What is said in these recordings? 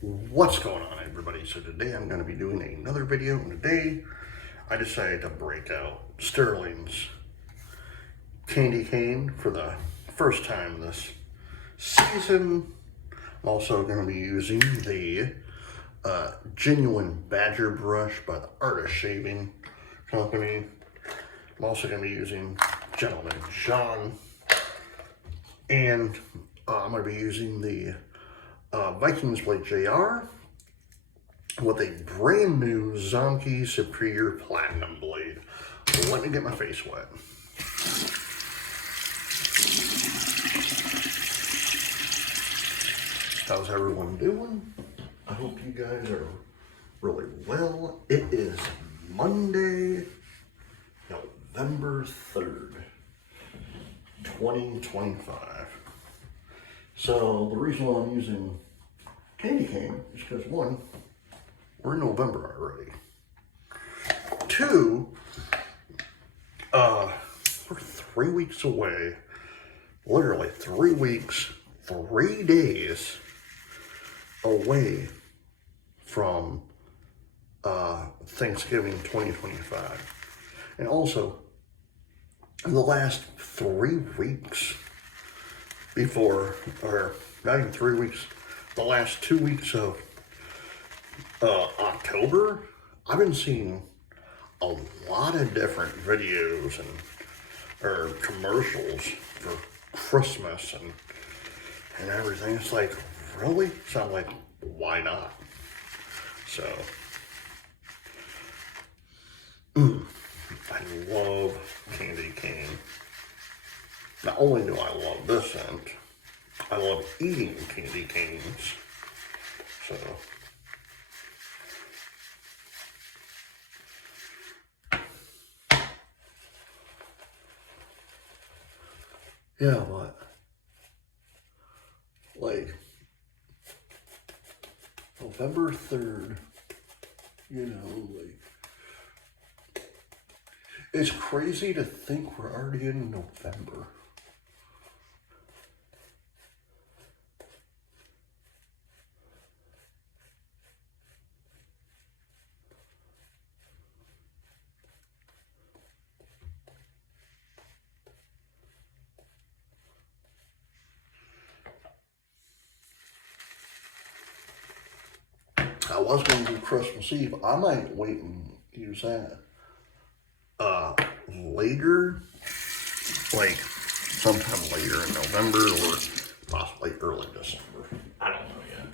What's going on, everybody? So today I'm going to be doing another video, and today I decided to break out Stirling's candy cane for the first time this season. I'm also going to be using the genuine badger brush by the Artist Shaving Company. I'm also going to be using Gentleman John, and I'm going to be using the Vikings Blade JR with a brand new Zonky Superior Platinum blade. Let me get my face wet. How's everyone doing? I hope you guys are really well. It is Monday, November 3rd, 2025. So the reason why I'm using candy cane is because, one, we're in November already. Two, we're 3 weeks away, literally 3 weeks, 3 days away from Thanksgiving 2025. And also, in the last 3 weeks before, or not even 3 weeks, the last 2 weeks of October, I've been seeing a lot of different videos or commercials for Christmas and everything. It's like, really? So I'm like, why not? So, I love candy cane. Not only do I love this scent, I love eating candy canes. So, yeah, but like November 3rd, it's crazy to think we're already in November. I was going to do Christmas Eve. I might wait and use that later, like sometime later in November or possibly early December. I don't know yet.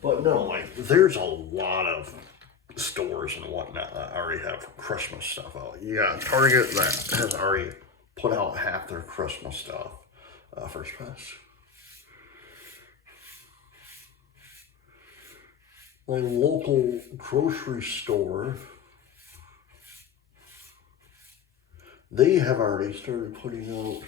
But no, like there's a lot of stores and whatnot that already have Christmas stuff out. You got Target that has already put out half their Christmas stuff. First Pass. My local grocery store, they have already started putting out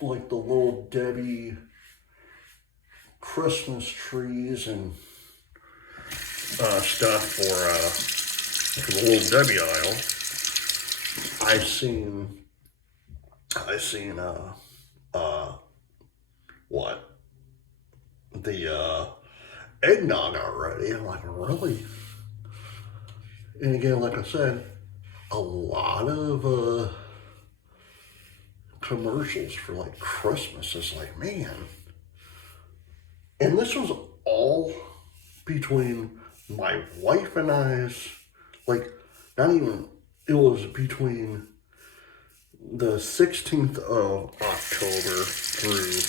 like the little Debbie Christmas trees and stuff for the little Debbie aisle. I seen what? The eggnog already. I'm like, really? And again, like I said, a lot of commercials for like Christmas. Is like, man. And this was all between my wife and I's, like, not even, it was between the 16th of October through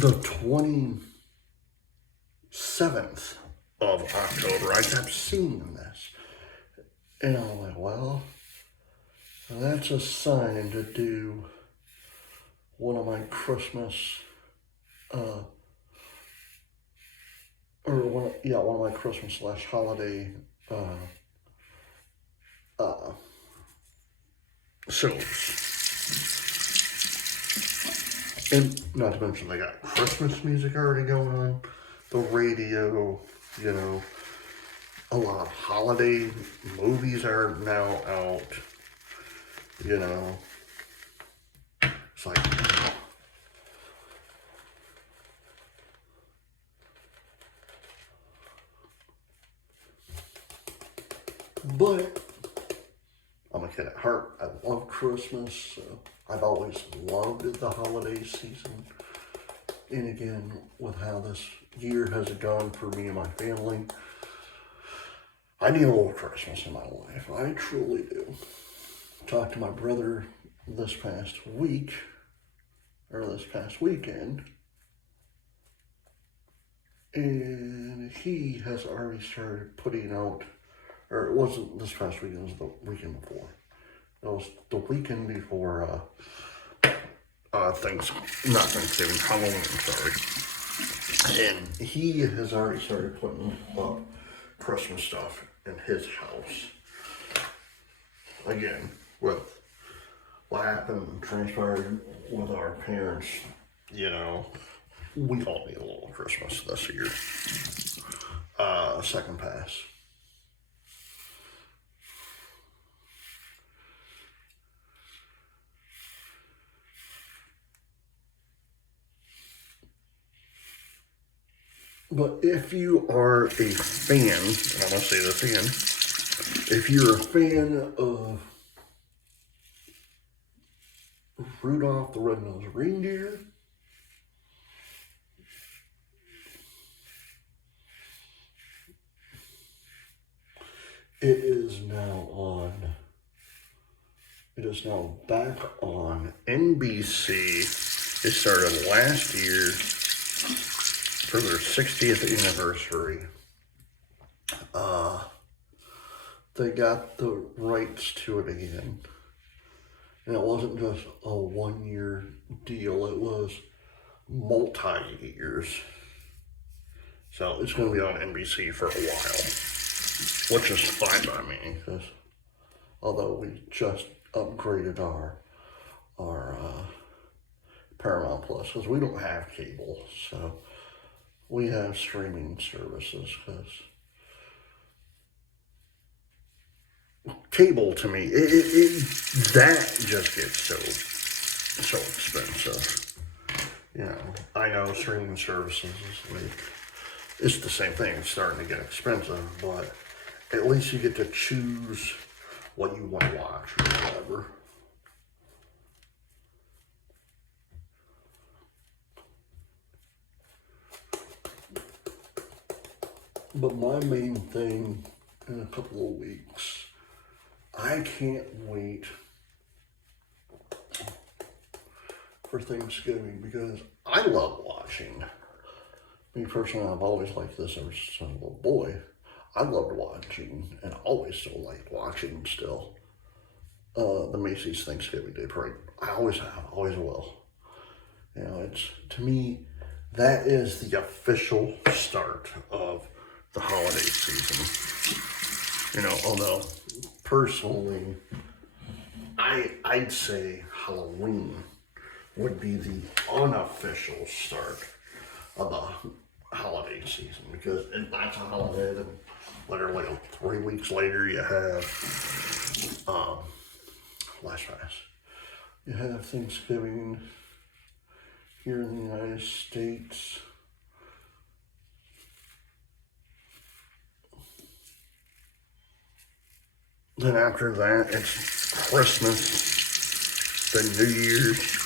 the 27th of October. I kept seeing this. And I'm like, well, that's a sign to do one of my Christmas, one of my Christmas / holiday shows. And not to mention they got Christmas music already going on, the radio, a lot of holiday movies are now out, you know. It's like, but I'm a kid at heart. I love Christmas. So I've always loved the holiday season. And again, with how this year has gone for me and my family, I need a little Christmas in my life. I truly do. Talked to my brother this past week, or this past weekend, and he has already started putting out, or it wasn't this past weekend, it was the weekend before. It was the weekend before Thanksgiving, Halloween, sorry. And he has already started putting up Christmas stuff in his house. Again, with what happened and transpired with our parents, you know, we all need a little Christmas this year. Second pass. But if you are a fan, and I'm going to say this again, if you're a fan of Rudolph the Red-Nosed Reindeer, it is now back on NBC. It started last year for their 60th anniversary. They got the rights to it again. And it wasn't just a one-year deal, it was multi-years. So it's going to be on NBC for a while, which is fine by me, because although we just upgraded our Paramount Plus, because we don't have cable, so we have streaming services, because cable to me, that just gets so expensive. You know, I know streaming services, it's the same thing, it's starting to get expensive, but at least you get to choose what you want to watch or whatever. But my main thing in a couple of weeks, I can't wait for Thanksgiving, because I love watching. Me personally, I've always liked this ever since I was a little boy. I loved watching, and I always still like watching still, the Macy's Thanksgiving Day Parade. I always have, always will. You know, it's, to me, that is the official start of the holiday season. You know, although personally, I'd say Halloween would be the unofficial start of the holiday season, because that's a holiday that literally 3 weeks later you have last pass. You have Thanksgiving here in the United States. Then after that, it's Christmas, then New Year's.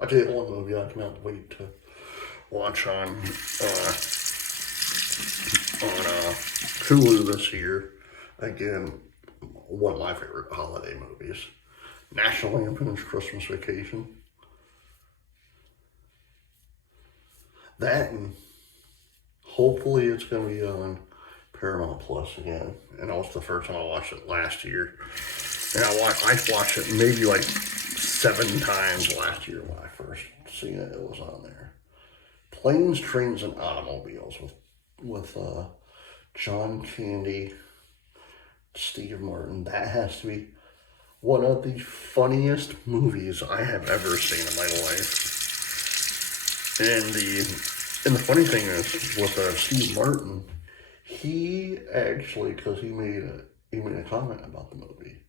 I tell you one movie I cannot wait to watch on Hulu this year. Again, one of my favorite holiday movies. National Lampoon's Christmas Vacation. That, and hopefully it's going to be on Paramount Plus again. And that was the first time I watched it last year. And I watched it maybe like 7 times last year when I first seen it. It was on there. Planes, Trains, and Automobiles with with John Candy, Steve Martin. That has to be one of the funniest movies I have ever seen in my life. And the funny thing is with Steve Martin, he actually, because he made a comment about the movie,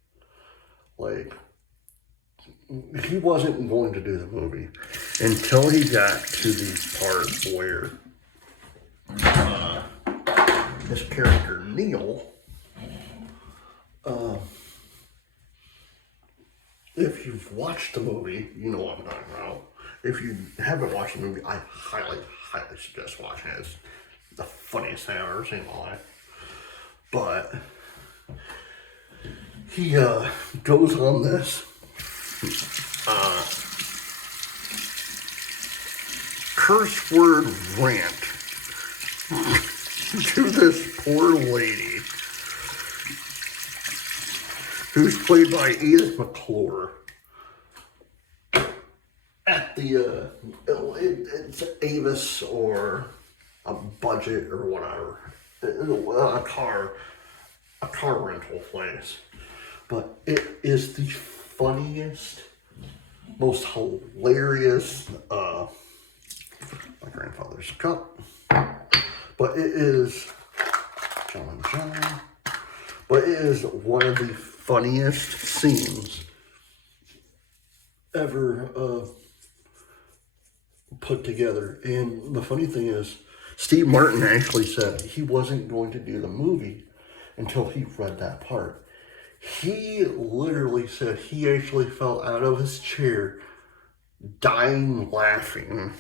like he wasn't going to do the movie until he got to the part where his character Neil, if you've watched the movie, you know what I'm talking about. If you haven't watched the movie, I highly suggest watching it. It's the funniest thing I've ever seen in my life. But he goes on this curse word rant to this poor lady who's played by Edith McClure at the it's Avis or a Budget or whatever, a car rental place. But it is the funniest, most hilarious, my grandfather's cup, but it is, John, but it is one of the funniest scenes ever put together. And the funny thing is, Steve Martin actually said he wasn't going to do the movie until he read that part. He literally said he actually fell out of his chair, dying laughing,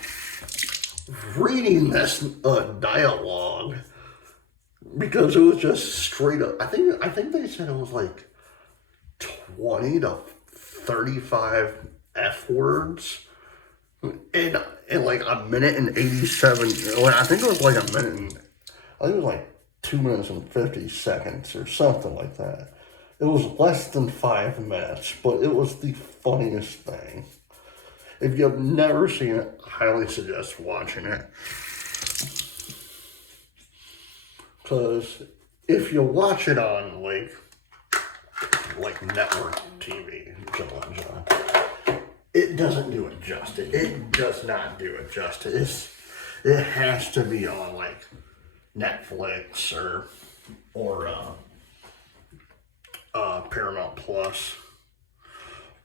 reading this dialogue, because it was just straight up. I think they said it was like 20 to 35 F words in like a minute and 87. I think it was like a minute and, I think it was like 2 minutes and 50 seconds or something like that. It was less than 5 minutes, but it was the funniest thing. If you've never seen it, I highly suggest watching it. Because if you watch it on like network TV, it doesn't do it justice. It does not do it justice. It has to be on like Netflix or Paramount Plus.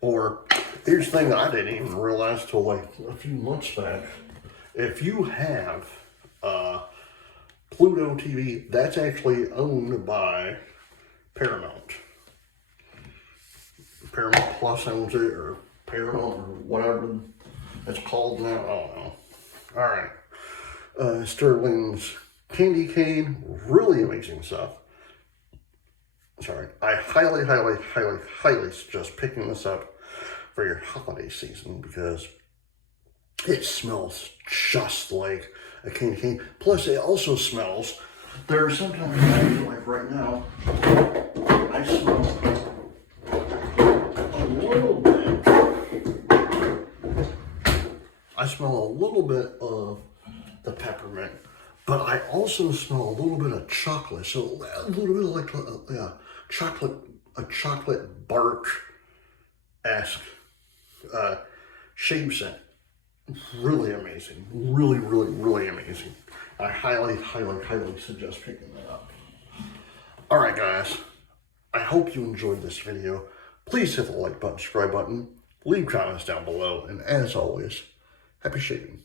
Or here's the thing that I didn't even realize till like a few months back. If you have Pluto TV, that's actually owned by Paramount. Paramount Plus owns it, or Paramount, or whatever it's called now. I don't know. Alright. Stirling's Candy Cane, really amazing stuff. Sorry. I highly suggest picking this up for your holiday season, because it smells just like a candy cane. Plus, it also smells, there are sometimes, like right now, I smell a little bit of the peppermint, but I also smell a little bit of chocolate. So a little bit like a chocolate bark-esque shave scent. Really amazing. Really amazing. I highly suggest picking that up. Alright guys, I hope you enjoyed this video. Please hit the like button, subscribe button, leave comments down below, and as always, happy shaving.